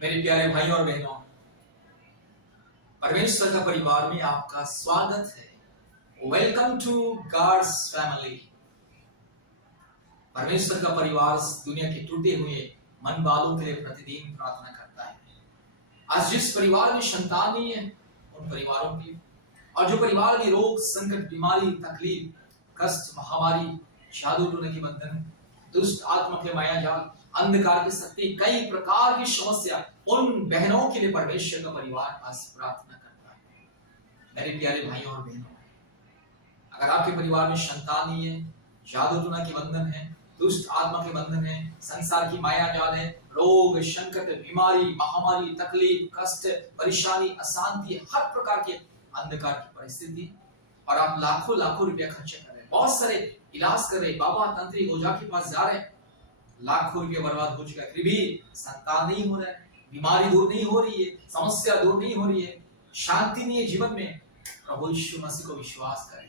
मेरे प्यारे भाइयों और बहनों, परमेश्वर का परिवार में आपका स्वागत है। Welcome to God's family. परमेश्वर का परिवार दुनिया के टूटे हुए मन वालों के लिए प्रतिदिन प्रार्थना करता है। आज जिस परिवार में संतान नहीं है उन परिवारों की, और जो परिवार में रोग, संकट, बीमारी, तकलीफ, कष्ट, महामारी, जादू टोने के बंधन, दुष्ट आत्मा के माया जाल, अंधकार की शक्ति, कई प्रकार की समस्या, उन बहनों के लिए परमेश्वर का परिवार आज प्रार्थना करता है। मेरे प्यारे भाइयों और बहनों, अगर आपके परिवार में संतान नहीं है, जादू टोना के बंधन है, दुष्ट आत्मा के बंधन है, संसार की माया जाल है, रोग, संकट, बीमारी, महामारी, तकलीफ, कष्ट, परेशानी, अशांति, हर प्रकार के अंधकार की परिस्थिति, और आप लाखों लाखों रुपया खर्च कर रहे हैं, बहुत सारे इलाज कर रहे हैं, बाबा तांत्रिक ओझा के पास जा रहे हैं, लाखों रुपया बर्बाद हो चुका है, फिर भी संतान नहीं हो रहा है, बीमारी दूर नहीं हो रही है, समस्या दूर नहीं हो रही है, शांति नहीं है जीवन में। प्रभु यीशु मसीह को विश्वास करें,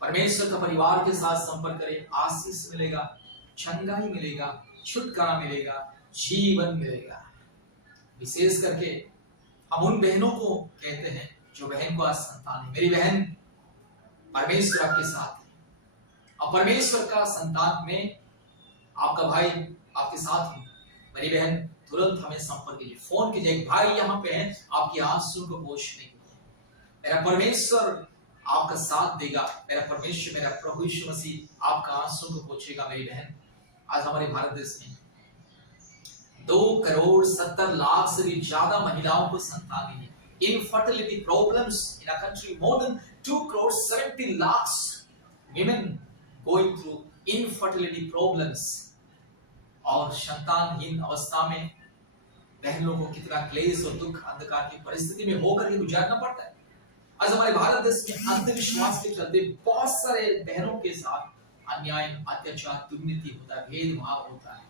परमेश्वर का परिवार के साथ संपर्क करें, आशीष मिलेगा, चंगाई मिलेगा, छुटकारा मिलेगा, जीवन मिलेगा। विशेष करके हम उन बहनों को कहते हैं जो बहन को आज संतान है। मेरी बहन, परमेश्वर आपके साथ है, और परमेश्वर का संतान में आपका भाई आपके साथ है। मेरी बहन, तुरंत हमें संपर्क कीजिए, फोन कीजिए। भाई यहाँ पे हैं, आपकी आंसू को पोंछने के लिए। मेरा परमेश्वर आपका साथ देगा, मेरा परमेश्वर, मेरा प्रभु यीशु मसीह आपका आंसू को पोंछेगा। मेरी बहन, आज हमारे भारत देश में 2,70,00,000 से भी ज्यादा महिलाओं को संतान नहीं है। Infertility problems in our country, more than 2,70,00,000 women going through infertility problems। और संतानहीन अवस्था में बहन लोगों को कितना क्लेश और दुख, अंधकार की परिस्थिति में होकर के गुजारना पड़ता है। आज हमारे भारत देश में अंधविश्वास के चलते बहुत सारे बहनों के साथ अन्याय, अत्याचार, दुर्नीति होता है, भेदभाव होता है।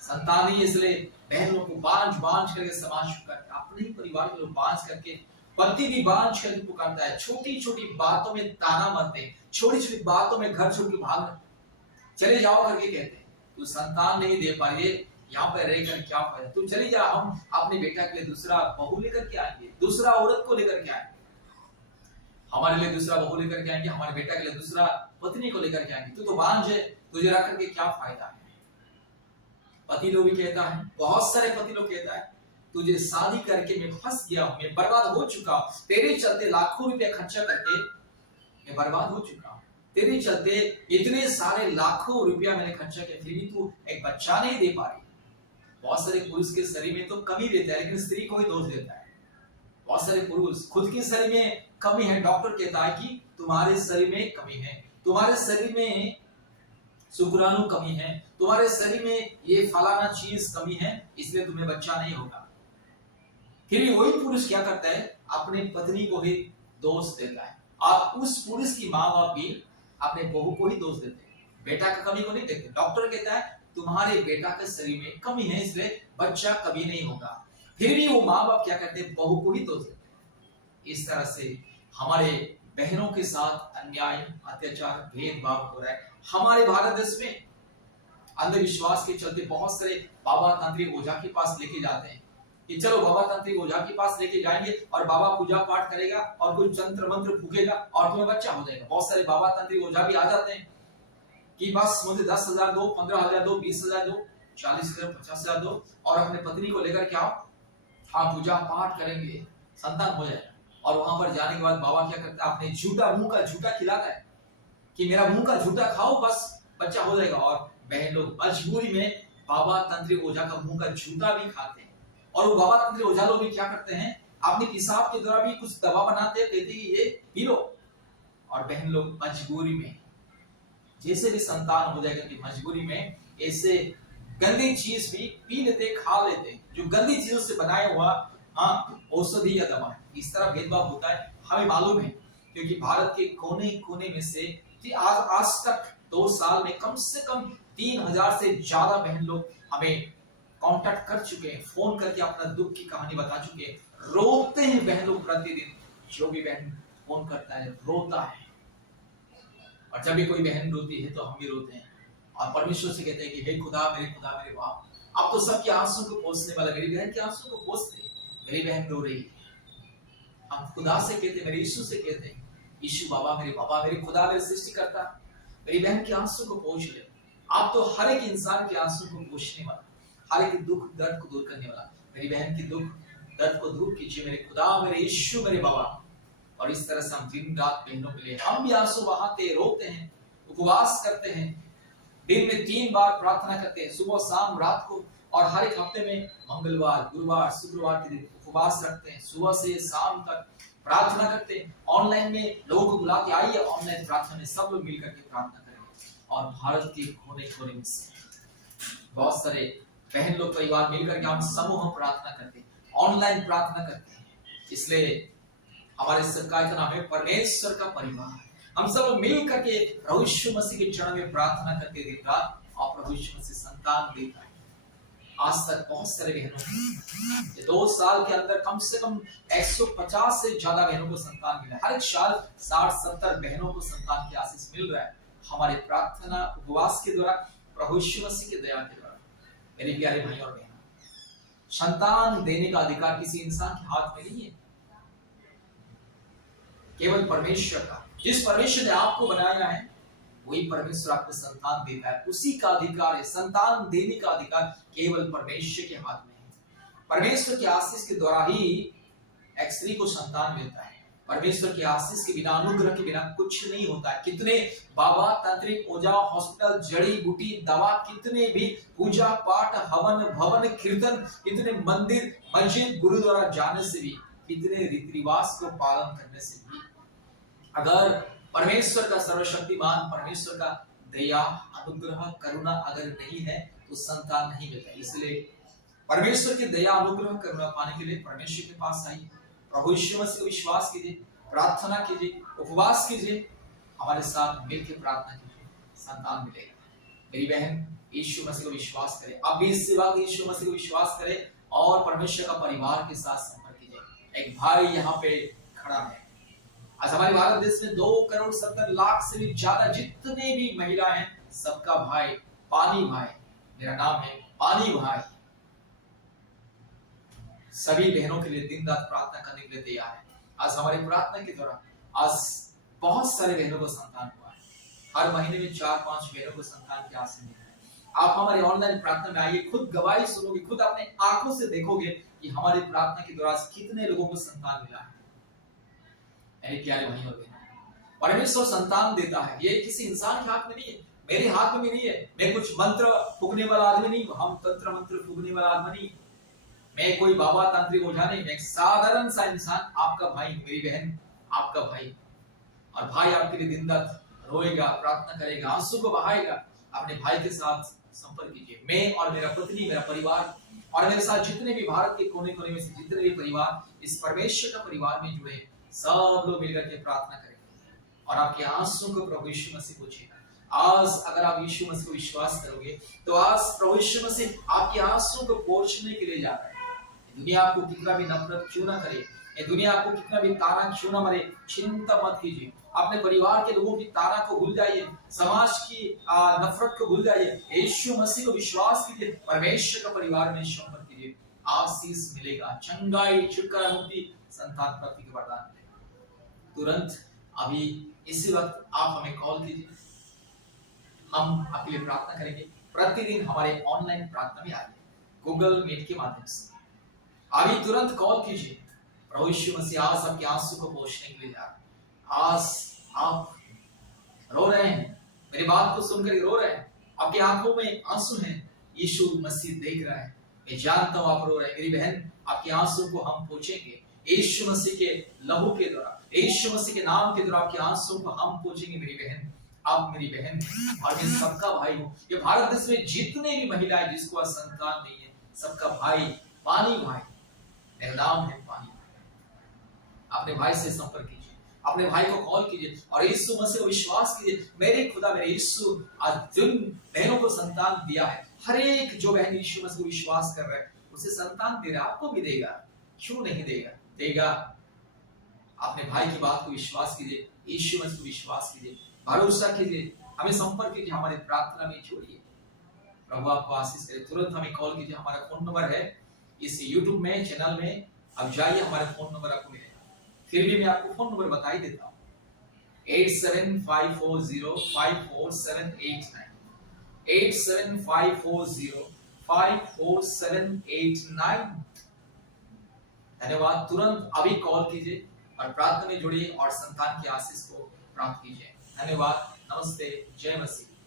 संतान ही, इसलिए बहनों को बांझ करके समाज पुकारता है, अपने ही परिवार के लोग बांझ करके, पति भी बांझ करके पुकारता है। छोटी छोटी बातों में ताना मारते हैं, छोटी छोटी बातों में घर छोड़ के भाग चले जाओ करके कहते हैं। तू संतान नहीं दे पा रही, यहाँ पर रहकर क्या फायदा, तू चली जा, हम अपने बेटा के लिए दूसरा बहू लेकर के आएंगे, दूसरा औरत को लेकर के आएंगे, हमारे लिए दूसरा बहू लेकर के आएंगे, हमारे बेटा के लिए दूसरा पत्नी को लेकर के आएंगे। तू तो बांझ है, तुझे रख करके क्या फायदा है। पति लोग भी कहता है, बहुत सारे पति लोग कहता है, तुझे शादी करके मैं फंस गया हूं, मैं बर्बाद हो चुका हूं, तेरे चलते लाखों रुपया खर्चा करके मैं बर्बाद हो चुका हूं, तेरे चलते इतने सारे लाखों रुपया मैंने खर्चा किया, फिर भी तू एक बच्चा नहीं दे पा रही। बहुत सारे पुरुष के शरीर में तो कमी देता है, लेकिन स्त्री को ही दोष देता है। बहुत सारे पुरुष खुद के शरीर में कमी है, डॉक्टर कहता है कि तुम्हारे शरीर में कमी है, तुम्हारे शरीर में शुक्राणु कमी है, तुम्हारे शरीर में ये फलाना चीज कमी है, इसलिए तुम्हें बच्चा नहीं होगा। फिर भी वही पुरुष क्या करता है, अपने पत्नी को ही दोष देता है, और उस पुरुष की माँ बाप भी अपने बहू को ही दोष देते हैं, बेटा का कमी को नहीं देखते। डॉक्टर कहता है तुम्हारे बेटा के शरीर में कमी है, इसलिए बच्चा कभी नहीं होगा। फिर भी वो माँ बाप क्या करते हैं, बहू को ही दोष देते हैं। इस तरह से हमारे बहनों के साथ अन्याय, अत्याचार, भेदभाव हो रहा है। हमारे भारत देश में अंधविश्वास के चलते बहुत सारे बाबा तांत्रिक ओझा के पास लेके जाते हैं कि चलो बाबा तांत्रिक ओझा के पास लेके जाएंगे और बाबा पूजा पाठ करेगा और कुछ तंत्र मंत्र फूकेगा और तुम्हें बच्चा हो जाएगा। बहुत सारे बाबा तांत्रिक ओझा भी आ जाते हैं कि बस मुझे 10,000 दो, 15,000 दो, 20,000 दो, 40,000, 50,000 दो, और अपने पत्नी को लेकर के आओ, हाँ पूजा पाठ करेंगे, संतान हो जाएगा। और वहां पर जाने के बाद बाबा क्या करता है, अपने झूठा मुंह का झूठा खिलाता है कि मेरा मुंह का झूठा खाओ, बस बच्चा हो जाएगा। और बहन लोग मजबूरी में बाबा तांत्रिक ओझा का मुंह का झूठा भी खाते हैं। और वो बाबा तांत्रिक ओझा लोग भी क्या करते हैं, अपने पेशाब के द्वारा भी कुछ दवा बनाते हैं, कहते हैं ये पी लो, और बहन लोग मजबूरी में जैसे भी संतान हो जाएगा कि मजबूरी में ऐसे गंदी चीज भी पी लेते, खा लेते, जो गंदी चीजों से बनाया हुआ औषधि या दवा है। इस तरह भेदभाव होता है, हमें मालूम है, क्योंकि भारत के कोने कोने में से आज तक 2 साल में कम से कम 3,000 से ज्यादा बहन लोग हमें कांटेक्ट कर चुके हैं, फोन करके अपना दुख की कहानी बता चुके हैं। रोते हैं बहन लोग प्रतिदिन, जो भी बहन फोन करता है रोता है, और जब भी कोई बहन रोती है तो हम भी रोते हैं और परमेश्वर से कहते हैं कि हे खुदा, मेरे बाप, आप तो सबके आंसू को पोंछने वाला, मेरी बहन के आंसू को पोंछ दे। मेरी बहन रो रही है, हम खुदा से कहते, मेरे यीशु से कहते, यीशु बाबा, मेरे खुदा, मेरे सृष्टिकर्ता, मेरी बहन के आंसू को पोंछ ले। आप तो हर एक इंसान के आंसू को पोंछने वाला, हर एक दुख दर्द को दूर करने वाला। मेरी बहन की दुख दर्द को दूर कीजिए मेरे खुदा, मेरे यीशु, मेरे बाबा। और इस तरह से हम दिन रात बहनों के लिए हम भी आंसू बहाते, रोते हैं, उपवास करते हैं, दिन में 3 बार प्रार्थना करते हैं, सुबह शाम रात को। और हर एक हफ्ते में मंगलवार, गुरुवार, शुक्रवार के दिन उपवास रखते हैं, सुबह से शाम तक प्रार्थना करते हैं। ऑनलाइन में लोगों को बुला के आइए, ऑनलाइन प्रार्थना में सब लोग मिलकर के प्रार्थना करेंगे। और भारत के कोने कोने में से बहुत सारे बहन लोग परिवार मिलकर के हम समूह प्रार्थना करते हैं, ऑनलाइन प्रार्थना करते हैं। इसलिए हमारे सरकार का नाम है परमेश्वर का परिवार। हम सब मिल करके प्रभु यीशु मसीह के चरण में प्रार्थना करते दिन रात, और प्रभु यीशु मसीह संतान देता है। आज तक बहुत सारे बहनों को 2 साल के अंदर कम से कम 150 से ज्यादा बहनों को संतान मिला। हर एक साल 60-70 बहनों को संतान की आशीष मिल रहा है हमारे प्रार्थना उपवास के द्वारा, प्रभु यीशु मसीह के दया के द्वारा। मेरे प्यारे भाई और बहनों, संतान देने का अधिकार किसी इंसान के हाथ में नहीं है, केवल परमेश्वर का। जिस परमेश्वर ने आपको बनाया है वही परमेश्वर आपको संतान देता है, उसी का अधिकार है। संतान देने का अधिकार केवल परमेश्वर के हाथ में है। परमेश्वर की आशीष के द्वारा ही एक स्त्री को संतान मिलता है। परमेश्वर की आशीष के बिना, अनुग्रह के बिना कुछ नहीं होता है। कितने बाबा, तांत्रिक, ओझा, हॉस्पिटल, जड़ी बूटी, दवा, कितने भी पूजा पाठ, हवन, भवन, कीर्तन, कितने मंदिर, मस्जिद, गुरुद्वारा जाने से भी, कितने रीति रिवाज को पालन करने से भी, अगर परमेश्वर का सर्वशक्तिमान परमेश्वर का दया, अनुग्रह, करुणा अगर नहीं है तो संतान नहीं मिलता। इसलिए परमेश्वर की दया, अनुग्रह, करुणा पाने के लिए परमेश्वर के पास आइए, प्रभु यीशु मसीह को विश्वास कीजिए, प्रार्थना कीजिए, उपवास कीजिए, हमारे साथ मिलकर प्रार्थना कीजिए, संतान मिलेगा। मेरी बहन यीशु मसीह को विश्वास करे, आप भी इस सेवा को यीशु मसीह को विश्वास करें और परमेश्वर का परिवार के साथ संपर्क कीजिए। एक भाई यहाँ पे खड़ा है। आज हमारे भारत देश में 2,70,00,000 से भी ज्यादा जितने भी महिला हैं, सबका भाई पानी भाई, मेरा नाम है पानी भाई, सभी बहनों के लिए दिन रात प्रार्थना करने के लिए तैयार है। आज हमारी प्रार्थना के दौरान आज बहुत सारे बहनों को संतान हुआ है। हर महीने में 4-5 बहनों को संतान की आशीष मिल रहा है। आप हमारे ऑनलाइन प्रार्थना में आइए, खुद गवाही सुनोगे, खुद अपने आंखों से देखोगे कि हमारी प्रार्थना के दौरान कितने लोगों को संतान मिला है। मेरे प्यारे भाई और बहनों, परमेश्वर संतान देता है, ये किसी इंसान के हाथ में नहीं है, मेरे हाथ में नहीं है। मैं कुछ मंत्र फूकने वाला आदमी नहीं, हम तंत्र मंत्र फूकने वाला आदमी नहीं, मैं कोई बाबा, तांत्रिक, ओझा नहीं, मैं एक साधारण सा इंसान, आपका भाई, मेरी बहन आपका भाई। और भाई आपके लिए दिन रात रोएगा, प्रार्थना करेगा, आंसू को बहाएगा। अपने भाई के साथ संपर्क कीजिए। मैं और मेरा पत्नी, मेरा परिवार और मेरे साथ जितने भी भारत के कोने कोने में से जितने भी परिवार इस परमेश्वर का परिवार में जुड़े, सब लोग मिलकर के प्रार्थना करेंगे और आपके आंसू को प्रभु यीशु मसीह पोंछेगा। आज अगर आप यीशु मसीह को विश्वास करोगे तो आज प्रभु यीशु मसीह आपके आंसू को पोंछने के लिए जा रहा है। दुनिया आपको कितना भी नफरत क्यों ना करे, ये दुनिया आपको कितना भी ताना क्यों ना मारे, चिंता मत कीजिए। अपने परिवार के लोगों की ताना को भूल जाइए, समाज की नफरत को भूल जाइए, यीशु मसीह को विश्वास कीजिए, परमेश्वर का परिवार में संपर्क कीजिए, आशीष मिलेगा, चंगाई, छुटकारा, मुक्ति, संतान प्राप्ति के वरदान मिलेगा। तुरंत अभी इसी वक्त आप हमें कॉल कीजिए, हम आपके लिए प्रार्थना करेंगे। प्रतिदिन हमारे ऑनलाइन प्रार्थना में आइए, गूगल मीट के माध्यम से अभी तुरंत कॉल कीजिए। प्रभु यीशु मसीह आज आपके आंसू को पोंछने के लिए जा रहा है। आज आप रो रहे हैं, मेरी बात को सुनकर रो रहे हैं, आपकी आंखों में आंसू हैं, यीशु मसीह देख रहा है। मैं जानता हूं आप रो रहे हैं, मेरी बहन आपके आंसू को हम पोंछेंगे यीशु मसीह के लहू के द्वारा, यीशु मसीह के नाम के द्वारा आपके आंसू को हम पोंछेंगे। मेरी बहन, आप मेरी बहन और मैं सबका भाई हूं। ये भारत देश में जितने भी महिलाएं जिसको संतान नहीं है, सबका भाई पानी भाई, मेरा नाम है पानी भाई। अपने भाई से संपर्क कीजिए, अपने भाई को कॉल कीजिए और यीशु मसीह को विश्वास कीजिए। मेरे खुदा, मेरे यीशु आज जिन बहनों को संतान दिया है, हर एक जो बहन यीशु मसीह को विश्वास कर रहा है उसे संतान दे रहा है, आपको भी देगा, क्यों नहीं देगा, देगा। अपने भाई की बात को विश्वास कीजिए, यीशु मसीह को विश्वास कीजिए, भरोसा कीजिए, हमें संपर्क कीजिए, हमारी प्रार्थना में जोड़िए। प्रभु आपको आशीष करे। तुरंत हमें कॉल कीजिए, हमारा फोन नंबर है इस यूट्यूब में चैनल में, अब जाइए हमारा फोन नंबर आपको मिलेगा। फिर भी मैं आपको फोन नंबर बता ही देता हूँ, 8754054789, 8754054789। धन्यवाद। तुरंत अभी कॉल कीजिए और प्रार्थना में जुड़िए और संतान की आशीष को प्राप्त कीजिए। धन्यवाद। नमस्ते। जय मसीह।